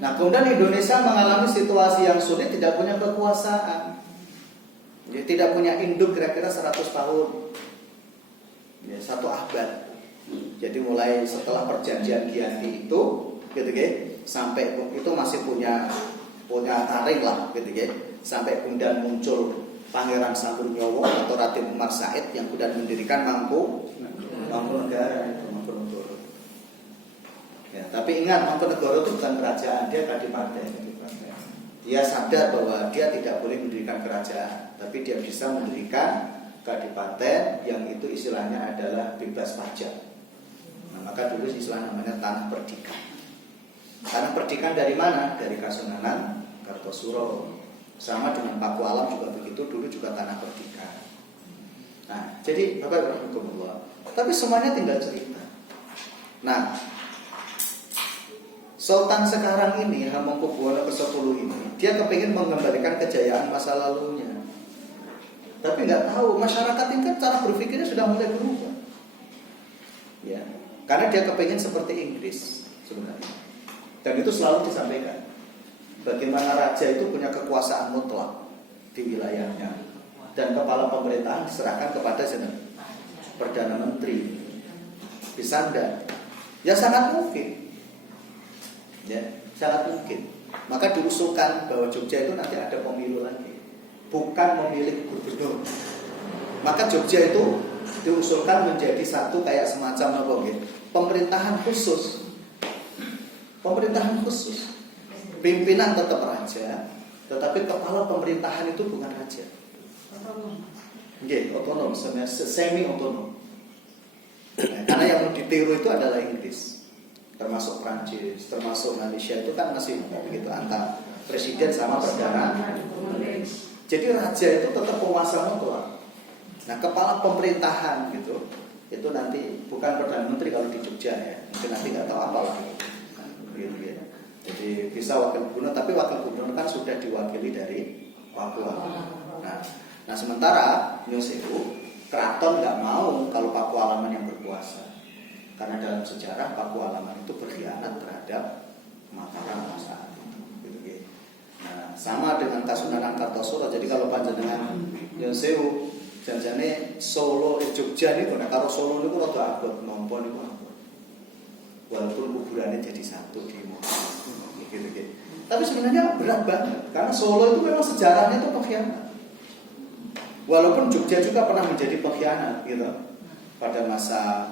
Nah, kemudian Indonesia mengalami situasi yang sulit, tidak punya kekuasaan. Ya, tidak punya induk kira-kira 100 tahun. Ya, 1 abad. Jadi mulai setelah perjanjian Giyanti itu, gitu ya, sampai itu masih punya taring lah, gitu ya. Sampai kemudian muncul Pangeran Samudnyowo atau Raden Umar Said yang kemudian mendirikan Mangkunegara itu, Mangkunegara. Ya, tapi ingat Mangkunegara itu bukan kerajaan, dia kadipaten. Dia sadar bahwa dia tidak boleh mendirikan kerajaan, tapi dia bisa mendirikan kadipaten yang itu istilahnya adalah bebas pajak. Nah, maka dulu istilah namanya tanah perdikan. Tanah perdikan dari mana? Dari Kasunanan Kartosuro. Sama dengan Pakualam juga begitu, dulu juga tanah perdikan. Nah, jadi Bapak Ibu, tapi semuanya tinggal cerita. Nah, Sultan sekarang ini, Hamengkubuwono ke-10 ini, dia kepingin mengembalikan kejayaan masa lalunya. Tapi nggak tahu, masyarakat ini kan cara berpikirnya sudah mulai berubah. Ya, karena dia kepingin seperti Inggris sebenarnya. Dan itu selalu disampaikan. Bagaimana raja itu punya kekuasaan mutlak di wilayahnya, dan kepala pemerintahan diserahkan kepada Perdana Menteri. Bisa enggak? Ya sangat mungkin. Ya, sangat mungkin. Maka diusulkan bahwa Jogja itu nanti ada pemilu lagi, bukan memilih gubernur. Maka Jogja itu diusulkan menjadi satu kayak semacam apa gitu, pemerintahan khusus. Pemerintahan khusus. Pimpinan tetap raja, tetapi kepala pemerintahan itu bukan raja. Otonom, semi otonom. Nah, karena yang mau ditiru itu adalah Inggris, termasuk Prancis, termasuk Malaysia itu kan masih begitu antar presiden sama perdana. Jadi raja itu tetap penguasa mutlak. Nah, kepala pemerintahan gitu, itu nanti bukan perdana menteri kalau di Jogja ya, mungkin nanti nggak tahu apa lah. Gitu ya. Jadi bisa wakil gubernur, tapi wakil gubernur kan sudah diwakili dari Pakualaman. Nah sementara Nyun Sewu, keraton nggak mau kalau Pakualaman yang berkuasa, karena dalam sejarah Pakualaman itu berkhianat terhadap Mataram saat itu. Gitu. Nah sama dengan Kasunanan Kartosuro. Jadi kalau panjenengan Nyun Sewu, janjane Solo, Jogja ini, nah kalau Solo itu rada abot nompo itu abot. Walaupun kuburannya jadi satu di gitu. Tapi sebenarnya berat banget karena Solo itu memang sejarahnya itu pengkhianat. Walaupun Jogja juga pernah menjadi pengkhianat gitu. Pada masa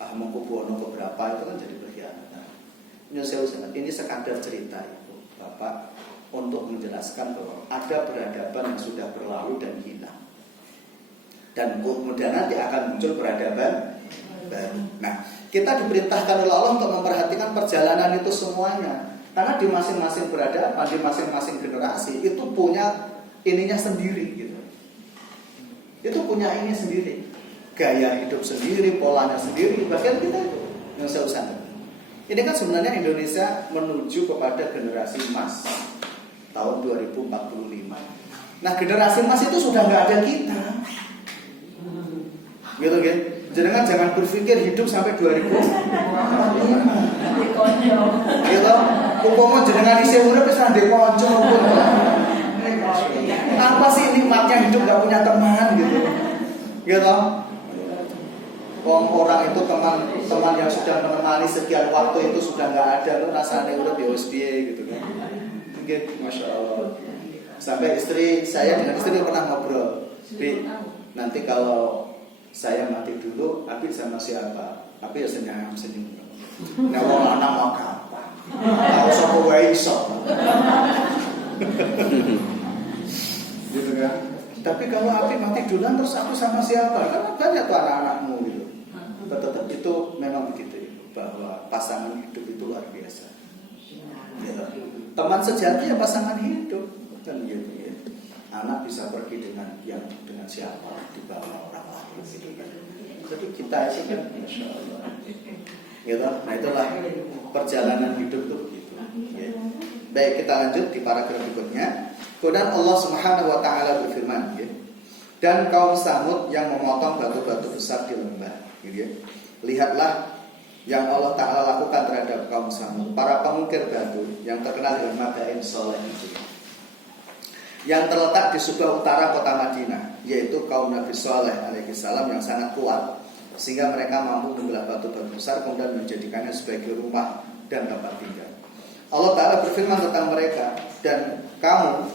Hamengkubuwono beberapa itu kan jadi pengkhianat. Nah, ini sekadar cerita itu Bapak untuk menjelaskan bahwa ada peradaban yang sudah berlalu dan hilang. Dan kemudian nanti akan muncul peradaban baru. Nah, kita diperintahkan oleh Allah untuk memperhatikan perjalanan itu semuanya. Karena di masing-masing peradaban, di masing-masing generasi itu punya ininya sendiri gitu. Itu punya ini sendiri, gaya hidup sendiri, polanya sendiri. Bahkan kita itu yang saya usah. Ini kan sebenarnya Indonesia menuju kepada generasi emas tahun 2045. Nah generasi emas itu sudah nggak ada kita, gitu kan? Jangan berpikir hidup sampai 2045. Gitu. Umpama jenengan isih urip wis ndek kanca. Apa sih nikmatnya hidup gak punya teman gitu. Gitu. Orang itu teman yang sudah menemani sekian waktu itu sudah enggak ada, lu rasanya urip ya wis piye gitu kan. Mungkin Masya Allah. Sampai saya dengan istri pernah ngobrol. Bi, nanti kalau saya mati dulu, Abi sama siapa? Abi ya senyum-senyum. Nek wong lanang mau gampang. Tahu sapa wae iso. Gitu kan. Tapi kalau Abi mati duluan terus aku sama siapa? Kan banyak tuh anak-anakmu gitu. Tetap itu memang begitu. bahwa pasangan hidup itu luar biasa. Gitu. Teman sejati ya pasangan hidup kan gitu ya. Anak bisa pergi dengan siapa dibawa orang lain gitu kan. Jadi kita itu kan Masya Allah gitu. Nah itulah perjalanan hidup tuh gitu ya. Baik, kita lanjut di paragraf berikutnya. Kemudian Allah Subhanahu wa taala berfirman ya. Dan kaum Samud yang memotong batu-batu besar di lembah gitu ya. Lihatlah yang Allah Ta'ala lakukan terhadap kaum Samud, para pengukir batu yang terkenal dengan Madain Soleh itu, yang terletak di sebelah utara kota Madinah, yaitu kaum Nabi Soleh alaihissalam yang sangat kuat, sehingga mereka mampu membelah batu-batu besar kemudian menjadikannya sebagai rumah dan tempat tinggal. Allah Ta'ala berfirman tentang mereka, dan kamu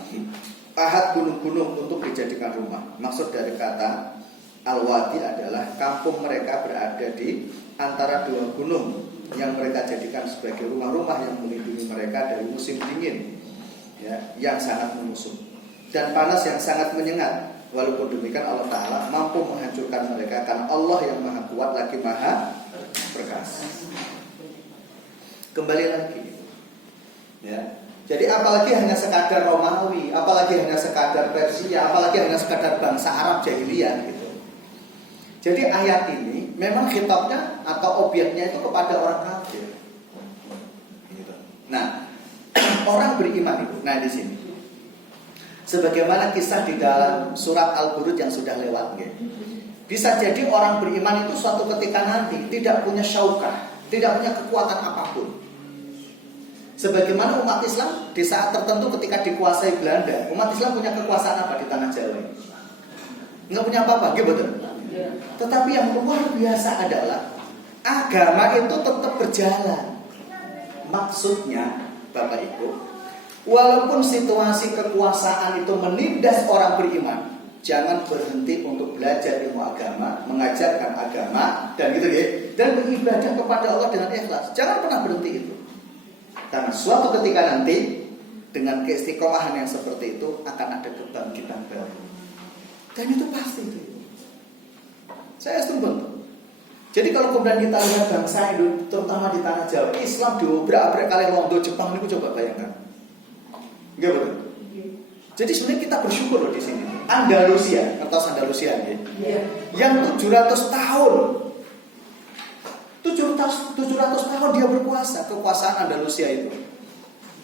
pahat gunung-gunung untuk dijadikan rumah. Maksud dari kata Al-Wadi adalah kampung mereka berada di antara dua gunung yang mereka jadikan sebagai rumah-rumah yang melindungi mereka dari musim dingin ya, yang sangat menusuk dan panas yang sangat menyengat. Walaupun demikian Allah Ta'ala mampu menghancurkan mereka karena Allah yang maha kuat lagi maha perkasa. Kembali lagi ya. Jadi apalagi hanya sekadar Romawi, apalagi hanya sekadar Persia, apalagi hanya sekadar bangsa Arab jahiliyah gitu. Jadi ayat ini memang khitabnya atau objeknya itu kepada orang kafir. Nah, orang beriman itu. Nah di sini, sebagaimana kisah di dalam surat Al-Buruj yang sudah lewat, ya. Bisa jadi orang beriman itu suatu ketika nanti tidak punya syaukah, tidak punya kekuatan apapun. Sebagaimana umat Islam di saat tertentu ketika dikuasai Belanda, umat Islam punya kekuasaan apa di tanah Jawa ini? Nggak punya apa-apa, gitu betul. Tetapi yang luar biasa adalah agama itu tetap berjalan. Maksudnya, Bapak Ibu, walaupun situasi kekuasaan itu menindas orang beriman, jangan berhenti untuk belajar ilmu agama, mengajarkan agama, dan gitu ya, dan beribadah kepada Allah dengan ikhlas. Jangan pernah berhenti itu. Karena suatu ketika nanti dengan keistiqomahan yang seperti itu akan ada kebangkitan baru. Dan itu pasti itu. Saya setuju. Jadi kalau kemudian kita lihat bangsa Indonesia, terutama di tanah Jawa, Islam diobrak-abrik kali londo Jepang ini, coba bayangkan. Enggak betul. Jadi sebenarnya kita bersyukur loh di sini. Andalusia, atau Andalusia ya. Yang 700 tahun 700 tahun dia berkuasa, kekuasaan Andalusia itu.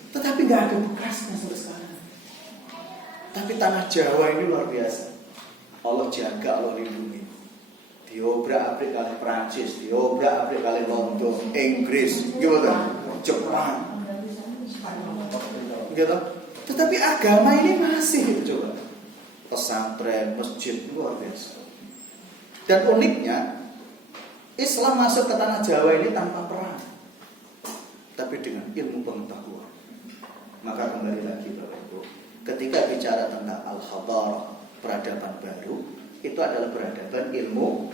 Tetapi nggak ada bekasnya sampai sekarang. Tapi tanah Jawa ini luar biasa. Allah jaga, Allah lindungi. Diobrak-abrik kali Prancis, diobrak-abrik kali London, Inggris, gimana? Jepang. Gitu. Tetapi agama ini masih itu coba. Pesantren, masjid luar biasa. Dan uniknya Islam masuk ke tanah Jawa ini tanpa perang, tapi dengan ilmu pengetahuan. Maka kembali lagi Bapak Ibu, ketika bicara tentang al-hadarah, peradaban baru, itu adalah peradaban ilmu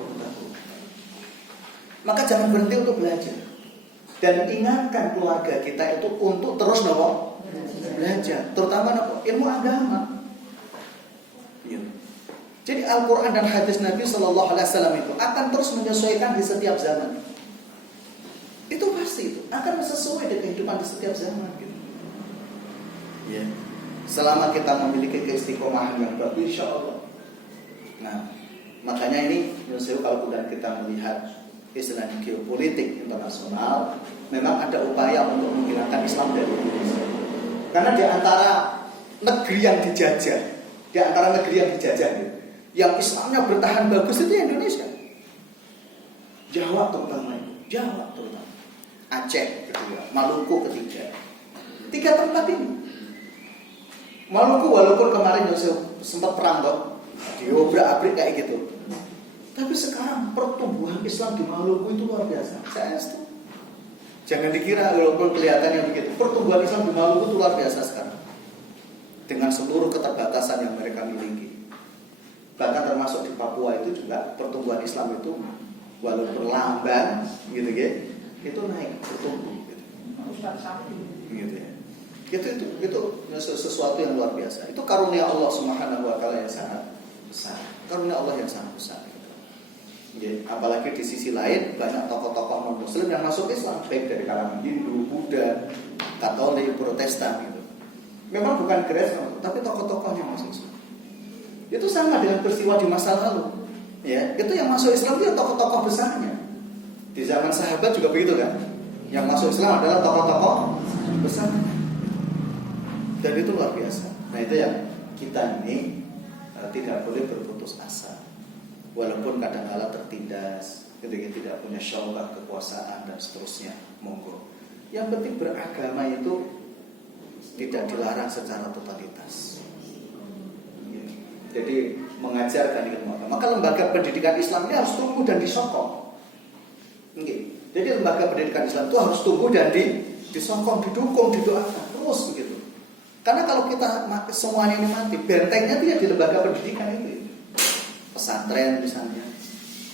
pengetahuan. Maka jangan berhenti untuk belajar. Dan ingatkan keluarga kita itu untuk terus belajar, terutama ilmu agama. Jadi Al-Quran dan hadis Nabi Sallallahu Alaihi Wasallam itu akan terus menyesuaikan di setiap zaman. Itu pasti itu akan sesuai dengan kehidupan di setiap zaman. Gitu. Ya. Selama kita memiliki keistiqomahan yang bagus, insya Allah. Nah, makanya ini, kalau kemudian kita melihat istilah geopolitik internasional, memang ada upaya untuk menghilangkan Islam dari Indonesia. Karena di antara negeri yang dijajah, gitu, yang Islamnya bertahan bagus itu Indonesia. Jawa terutama, Aceh kedua, Maluku ketiga. 3 tempat ini. Maluku walaupun kemarin sempat perang toh, diobrak-abrik kayak gitu. Tapi sekarang pertumbuhan Islam di Maluku itu luar biasa. Saya setuju. Jangan dikira walaupun kelihatannya begitu, pertumbuhan Islam di Maluku itu luar biasa sekarang. Dengan seluruh keterbatasan yang mereka miliki. Bahkan termasuk di Papua itu juga pertumbuhan Islam itu walaupun lamban gitu ya, itu naik, bertumbuh gitu. Gitu ya. Itu sesuatu yang luar biasa. Itu karunia Allah Subhanahu wa taala yang sangat besar. Karunia Allah yang sangat besar gitu. Ya, apalagi di sisi lain banyak tokoh-tokoh non-Muslim yang masuk Islam, baik dari kalangan Hindu, Buddha, Katolik, Protestan gitu. Memang bukan grassroots, tapi tokoh-tokohnya masuk Islam. Itu sama dengan peristiwa di masa lalu. Ya, itu yang masuk Islam itu tokoh-tokoh besarnya. Di zaman sahabat juga begitu kan. Yang masuk Islam adalah tokoh-tokoh besar. Dan itu luar biasa. Nah itu yang kita ini tidak boleh berputus asa. Walaupun kadang-kala tertindas, ketika tidak punya syaukat kekuasaan dan seterusnya, monggo. Yang penting beragama itu tidak dilarang secara totalitas. Jadi mengajarkan ilmu agama. Maka lembaga pendidikan Islam ini harus tumbuh dan disokong. Jadi lembaga pendidikan Islam itu harus tumbuh dan disokong, didukung, didoakan terus begitu. Karena kalau kita semuanya ini mati, bentengnya tidak di lembaga pendidikan itu. Pesantren misalnya,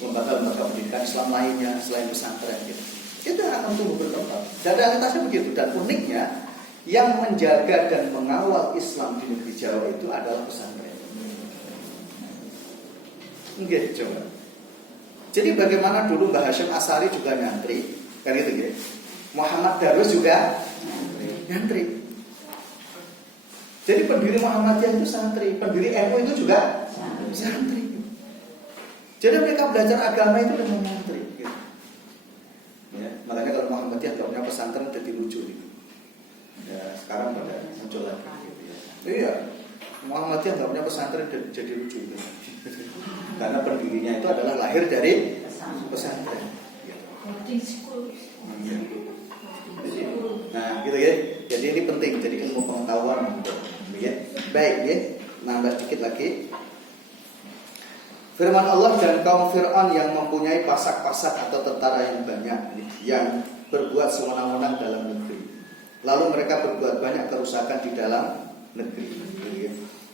lembaga-lembaga pendidikan Islam lainnya selain pesantren gitu. Itu akan tumbuh berkembang. Dan realitasnya begitu. Dan uniknya, yang menjaga dan mengawal Islam di negeri Jawa itu adalah pesantren. Enggak, coba. Jadi bagaimana dulu Mbah Hasyim Asy'ari juga nyantri, kan gitu ya. Muhammad Darus juga nyantri. Jadi pendiri Muhammadiyah itu santri, pendiri NU itu juga santri. Jadi mereka belajar agama itu dengan santri. Gitu. Ya, makanya kalau Muhammadiyah gak punya pesantren jadi lucu gitu. Ya, sekarang pada muncul lagi. Gitu ya. Iya, Muhammadiyah gak punya pesantren jadi lucu gitu. Karena pendirinya itu adalah lahir dari pesantren. Gitu. Nah, gitu ya. Jadi ini penting. Jadi ilmu pengetahuan. Ya. Baik ya. Nambah sedikit lagi. Firman Allah, dan kaum Fir'aun yang mempunyai pasak-pasak atau tentara yang banyak, yang berbuat sewenang-wenang dalam negeri. Lalu mereka berbuat banyak kerusakan di dalam negeri.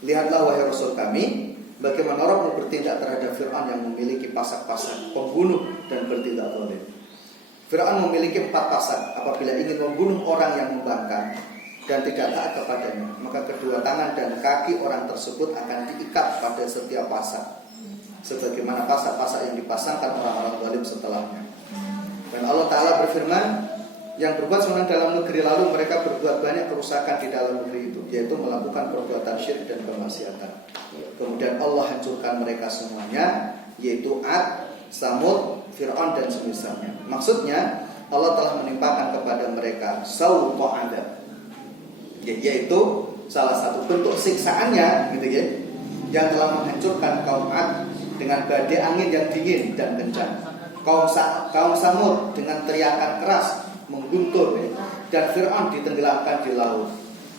Lihatlah wahai Rasul kami, bagaimana orang bertindak terhadap Fir'aun yang memiliki pasak-pasak, pembunuh dan bertindak zalim. Fir'aun memiliki 4 pasak. Apabila ingin membunuh orang yang membangkang dan tidak taat kepadanya, maka kedua tangan dan kaki orang tersebut akan diikat pada setiap pasak, sebagaimana pasak-pasak yang dipasangkan orang-orang zalim setelahnya. Dan Allah Ta'ala berfirman, yang berbuat sewenang dalam negeri lalu mereka berbuat banyak kerusakan di dalam negeri itu, yaitu melakukan perbuatan syirik dan kemaksiatan. Kemudian Allah hancurkan mereka semuanya, yaitu Ad, Samud, Fir'aun dan semisalnya. Maksudnya Allah telah menimpakan kepada mereka sautu adab, yaitu salah satu bentuk siksaannya gitu ya, yang telah menghancurkan kaum Ad dengan badai angin yang dingin dan kencang, kaum Samud dengan teriakan keras mengguntur, dan Fir'aun ditenggelamkan di laut.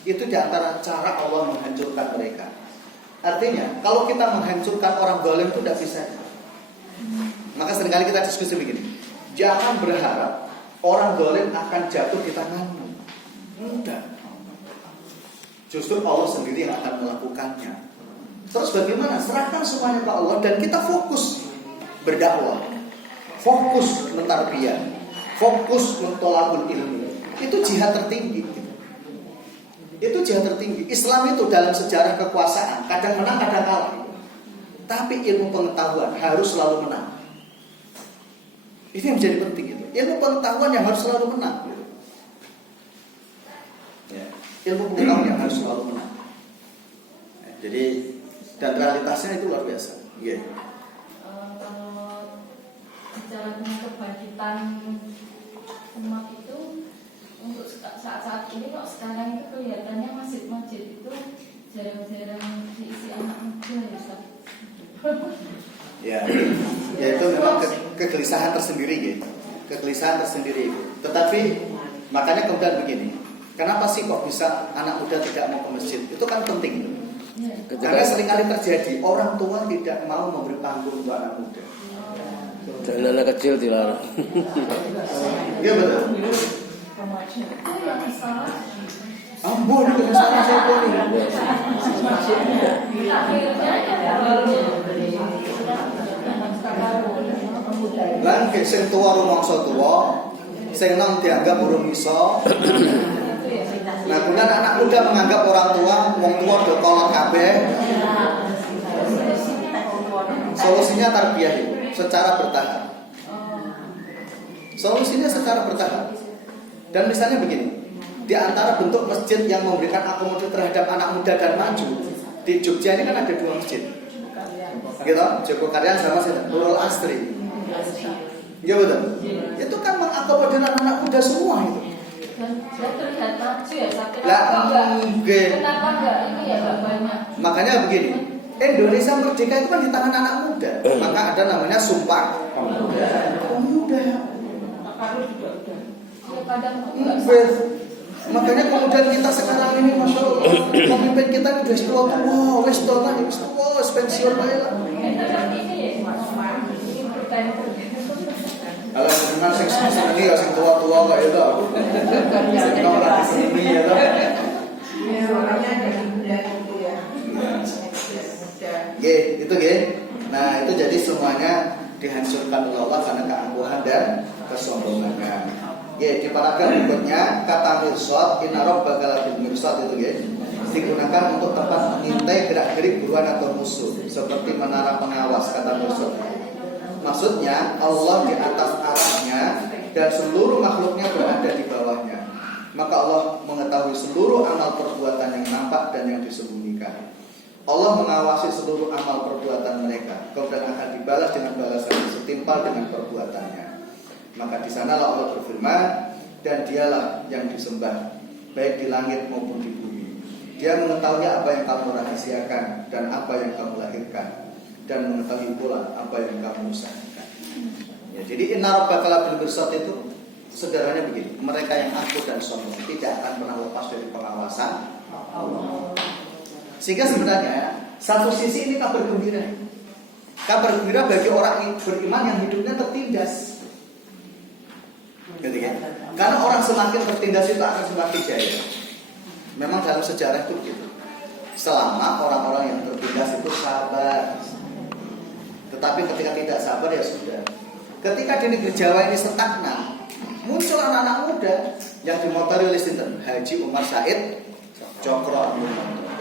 Itu diantara cara Allah menghancurkan mereka. Artinya kalau kita menghancurkan orang zalim itu tidak bisa. Maka seringkali kita diskusi begini, jangan berharap orang zalim akan jatuh di tanganmu. Enggak. Justru Allah sendiri yang akan melakukannya. Terus bagaimana? Serahkan semuanya ke Allah dan kita fokus berdakwah, fokus mentarbiyah, fokus mentolabul ilmu. Itu jihad tertinggi. Itu jihad tertinggi. Islam itu dalam sejarah kekuasaan kadang menang, kadang kalah. Tapi ilmu pengetahuan harus selalu menang. Ini yang menjadi penting itu. Ilmu pengetahuan yang harus selalu menang. Gitu. Ya. Ilmu pengetahuan yang harus selalu menang. Ya, jadi dan realitasnya itu luar biasa. Yeah. Kalau bicara tentang kebangkitan umat itu, untuk saat-saat ini kok sekarang itu kelihatannya masjid-masjid itu jarang-jarang diisi anak muda ya Ustaz. Ya itu memang kegelisahan tersendiri gitu. Kegelisahan tersendiri itu. Tetapi makanya kemudian begini, kenapa sih kok bisa anak muda tidak mau ke masjid? Itu kan penting. Karena seringkali terjadi orang tua tidak mau memberi panggung untuk anak muda. Dan anak kecil dilarang. Iya betul. Itu yang salah. Ampun, itu yang salah siapa nih? Lan sing tua rumangsa tua, sing nom dianggap urung iso. Nah, kemudian anak muda menganggap orang tua, wong tua do kolot kabeh. Solusinya tarbiyah itu. secara bertahap. Solusinya secara bertahap. Dan misalnya begini, di antara bentuk masjid yang memberikan akomodir terhadap anak muda dan maju, di Jogja ini kan ada 2 masjid, gitu, Joko Karyan sama Nurul Astri. Ya betul. Itu kan mengakomodir anak muda semua itu. Dan terlihat maju ya, tapi kenapa enggak ini ya enggak banyak. Makanya begini, Indonesia merdeka itu kan di tangan anak muda. Maka ada namanya Sumpah Pemuda. Ya kadang Makanya kemudian kita sekarang ini, Masya Allah, pemimpin kita ini udah tua-tua, wis tua lah, wis pensiun aja lah. Kalau dengan sing senengi ya sing tua-tua kok itu. Sing ora disenengi ya toh. Itu nggih. Nah, itu jadi semuanya dihancurkan oleh Allah karena keangkuhan dan kesombongannya. Di paragraf berikutnya kata mirsad, inna rabbaka labil mirsad itu digunakan untuk tempat mengintai gerak-gerik buruan atau musuh, seperti menara pengawas kata mirsad. Maksudnya Allah di atas arahnya dan seluruh makhluknya berada di bawahnya. Maka Allah mengetahui seluruh amal perbuatan yang nampak dan yang disembunyikan. Allah mengawasi seluruh amal perbuatan mereka, kemudian akan dibalas dengan balasan setimpal dengan perbuatannya. Maka di sanalah Allah berfirman, dan dialah yang disembah baik di langit maupun di bumi. Dia mengetahui apa yang kamu rahasiakan dan apa yang kamu lahirkan, dan mengetahui pula apa yang kamu usahakan. Ya, jadi inna rabbaka labil mirsad itu sederhananya begini, mereka yang akut dan sombong tidak akan pernah lepas dari pengawasan Allah. Sehingga sebenarnya satu sisi ini kabar gembira. Kabar gembira bagi orang beriman yang hidupnya tertindas. Gitu kan? Karena orang semakin tertindas itu akan semakin jaya. Memang dalam sejarah itu begitu. Selama orang-orang yang tertindas itu sabar. Tetapi ketika tidak sabar ya sudah. Ketika di negeri Jawa ini stagnan, muncul anak-anak muda yang dimotori oleh sinten Haji Umar Said Cokro.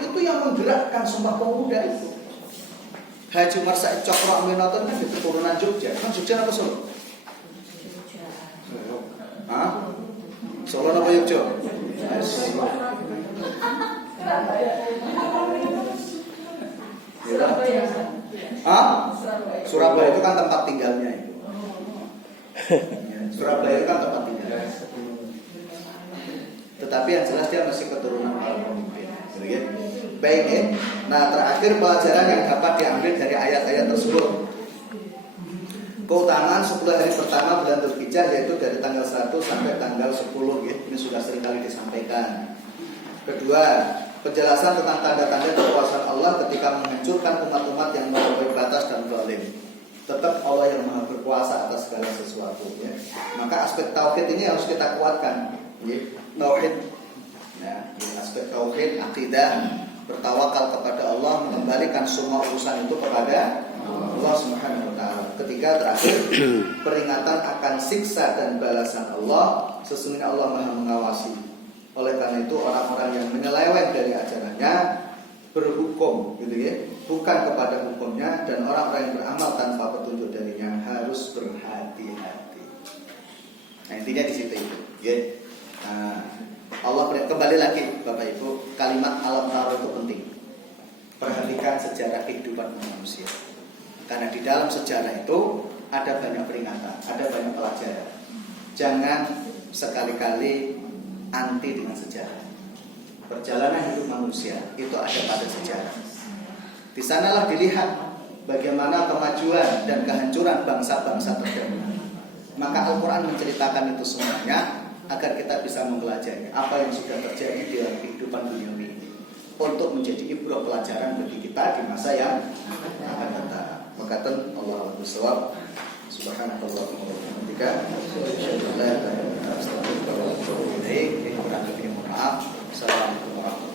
Itu yang menggerakkan Sumpah Pemuda itu. Haji Umar Said Cokro Aminoto kan di keturunan Jogja. Kan Jogja apa Solo? Hah? Solo apa Jogja? Surabaya. Hah? Surabaya itu kan tempat tinggalnya itu. Surabaya itu kan tempat tinggalnya. Tetapi yang jelas dia masih keturunan para pemimpin. Baik ya. Nah, terakhir pelajaran yang dapat diambil dari ayat-ayat tersebut. Keutamaan 10 hari pertama bulan Dzulhijjah yaitu dari tanggal 1 sampai tanggal 10 ya. Ini sudah seringkali disampaikan. Kedua, penjelasan tentang tanda-tanda kekuasaan Allah ketika menghancurkan umat-umat yang melampaui batas dan zalim. Tetap Allah yang Maha berkuasa atas segala sesuatu ya. Maka aspek tauhid ini harus kita kuatkan ya. Tauhid. Nah, aspek tauhid, akidah, bertawakal kepada Allah, mengembalikan semua urusan itu kepada Allah Subhanahu wa taala. Ketiga, terakhir, peringatan akan siksa dan balasan Allah. Sesungguhnya Allah Maha mengawasi. Oleh karena itu orang-orang yang menyeleweng dari ajarannya berhukum gitu ya, bukan kepada hukumnya, dan orang-orang yang beramal tanpa petunjuk darinya harus berhati-hati. Nah, intinya di situ itu ya. Nah, Allah kembali lagi Bapak Ibu, kalimat alam taro itu penting. Perhatikan sejarah kehidupan manusia. Karena di dalam sejarah itu ada banyak peringatan, ada banyak pelajaran. Jangan sekali-kali anti dengan sejarah. Perjalanan hidup manusia itu ada pada sejarah. Di sanalah dilihat bagaimana kemajuan dan kehancuran bangsa-bangsa terdahulu. Maka Al-Quran menceritakan itu semuanya agar kita bisa mempelajari apa yang sudah terjadi di dalam kehidupan dunia ini, untuk menjadi ibrah pelajaran bagi kita di masa yang akan datang. Makatan Allah Al-Bisawab. Subhanallahumma wa bihamdika asyhadu an la ilaha illa anta astaghfiruka wa atubu ilaik. Assalamualaikum warahmatullahi wabarakatuh.